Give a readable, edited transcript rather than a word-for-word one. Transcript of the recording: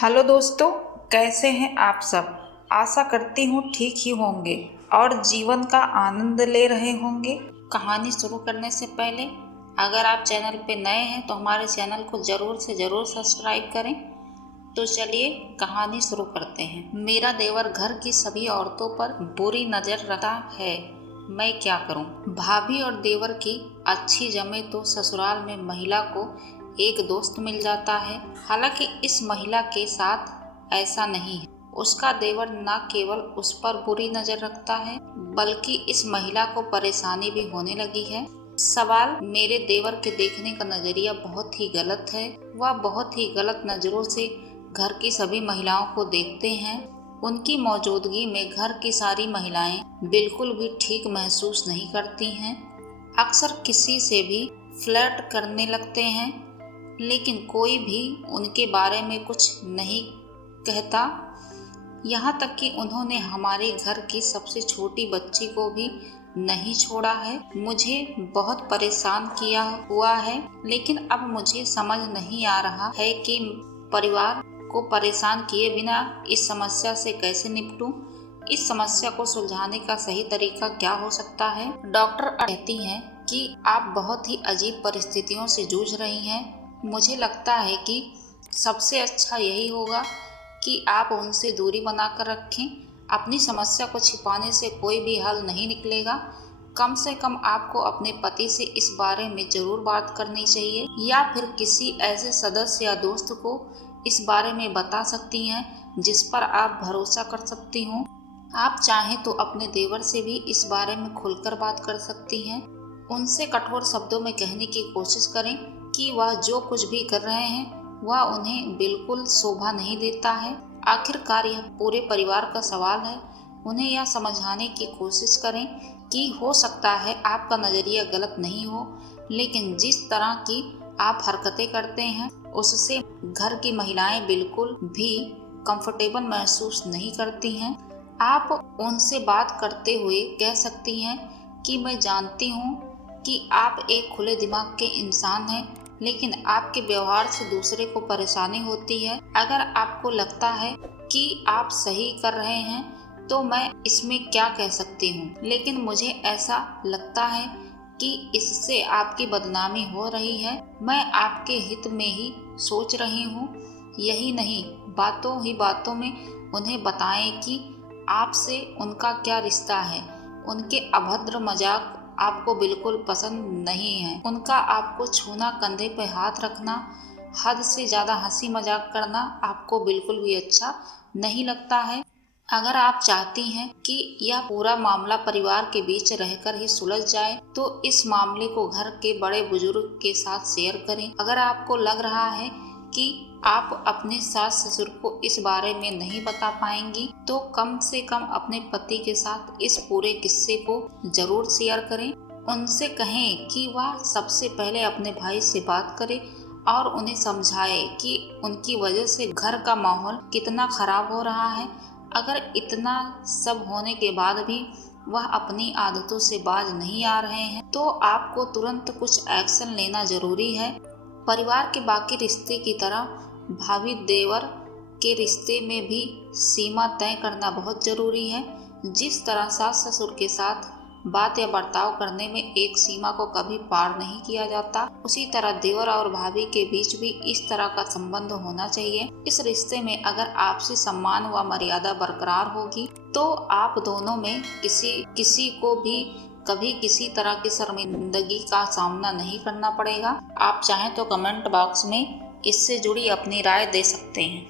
Hello दोस्तों, कैसे हैं आप सब। आशा करती हूँ ठीक ही होंगे और जीवन का आनंद ले रहे होंगे। कहानी शुरू करने से पहले अगर आप चैनल पे नए हैं तो हमारे चैनल को ज़रूर से ज़रूर सब्सक्राइब करें। तो चलिए कहानी शुरू करते हैं। मेरा देवर घर की सभी औरतों पर बुरी नज़र रखता है, मैं क्या करूं। भाभी और देवर की अच्छी जमे तो ससुराल में महिला को एक दोस्त मिल जाता है। हालांकि इस महिला के साथ ऐसा नहीं है। उसका देवर न केवल उस पर बुरी नज़र रखता है बल्कि इस महिला को परेशानी भी होने लगी है। सवाल मेरे देवर के देखने का नज़रिया बहुत ही गलत है। वह बहुत ही गलत नज़रों से घर की सभी महिलाओं को देखते हैं। उनकी मौजूदगी में घर की सारी महिलाएं बिल्कुल भी ठीक महसूस नहीं करती हैं। अक्सर किसी से भी फ्लर्ट करने लगते हैं, लेकिन कोई भी उनके बारे में कुछ नहीं कहता। यहाँ तक कि उन्होंने हमारे घर की सबसे छोटी बच्ची को भी नहीं छोड़ा है। मुझे बहुत परेशान किया हुआ है, लेकिन अब मुझे समझ नहीं आ रहा है कि परिवार को परेशान किए बिना इस समस्या से कैसे निपटूं। इस समस्या को सुलझाने का सही तरीका क्या हो सकता है। डॉक्टर कहती हैं कि आप बहुत ही अजीब परिस्थितियों से जूझ रही हैं। मुझे लगता है कि सबसे अच्छा यही होगा कि आप उनसे दूरी बनाकर रखें। अपनी समस्या को छिपाने से कोई भी हल नहीं निकलेगा। कम से कम आपको अपने पति से इस बारे में ज़रूर बात करनी चाहिए, या फिर किसी ऐसे सदस्य या दोस्त को इस बारे में बता सकती हैं जिस पर आप भरोसा कर सकती हों। आप चाहें तो अपने देवर से भी इस बारे में खुलकर बात कर सकती हैं। उनसे कठोर शब्दों में कहने की कोशिश करें कि वह जो कुछ भी कर रहे हैं वह उन्हें बिल्कुल शोभा नहीं देता है। आखिरकार यह पूरे परिवार का सवाल है। उन्हें यह समझाने की कोशिश करें कि हो सकता है आपका नज़रिया गलत नहीं हो, लेकिन जिस तरह की आप हरकतें करते हैं उससे घर की महिलाएं बिल्कुल भी कंफर्टेबल महसूस नहीं करती हैं। आप उनसे बात करते हुए कह सकती हैं कि मैं जानती हूँ कि आप एक खुले दिमाग के इंसान हैं, लेकिन आपके व्यवहार से दूसरे को परेशानी होती है। अगर आपको लगता है कि आप सही कर रहे हैं तो मैं इसमें क्या कह सकती हूँ, लेकिन मुझे ऐसा लगता है कि इससे आपकी बदनामी हो रही है। मैं आपके हित में ही सोच रही हूँ। यही नहीं, बातों ही बातों में उन्हें बताएं कि आपसे उनका क्या रिश्ता है। उनके अभद्र मजाक आपको बिल्कुल पसंद नहीं है। उनका आपको छूना, कंधे पे हाथ रखना, हद से ज़्यादा हंसी मजाक करना आपको बिल्कुल भी अच्छा नहीं लगता है। अगर आप चाहती हैं कि यह पूरा मामला परिवार के बीच रहकर ही सुलझ जाए तो इस मामले को घर के बड़े बुजुर्ग के साथ शेयर करें। अगर आपको लग रहा है कि आप अपने सास ससुर को इस बारे में नहीं बता पाएंगी तो कम से कम अपने पति के साथ इस पूरे किस्से को जरूर शेयर करें। उनसे कहें कि वह सबसे पहले अपने भाई से बात करे और उन्हें समझाए कि उनकी वजह से घर का माहौल कितना खराब हो रहा है। अगर इतना सब होने के बाद भी वह अपनी आदतों से बाज नहीं आ रहे हैं तो आपको तुरंत कुछ एक्शन लेना जरूरी है। परिवार के बाकी रिश्ते की तरह भाभी देवर के रिश्ते में भी सीमा तय करना बहुत जरूरी है। जिस तरह सास ससुर के साथ बात या बर्ताव करने में एक सीमा को कभी पार नहीं किया जाता, उसी तरह देवर और भाभी के बीच भी इस तरह का संबंध होना चाहिए। इस रिश्ते में अगर आपसी सम्मान व मर्यादा बरकरार होगी तो आप दोनों में किसी को भी कभी किसी तरह की शर्मिंदगी का सामना नहीं करना पड़ेगा। आप चाहें तो कमेंट बॉक्स में इससे जुड़ी अपनी राय दे सकते हैं।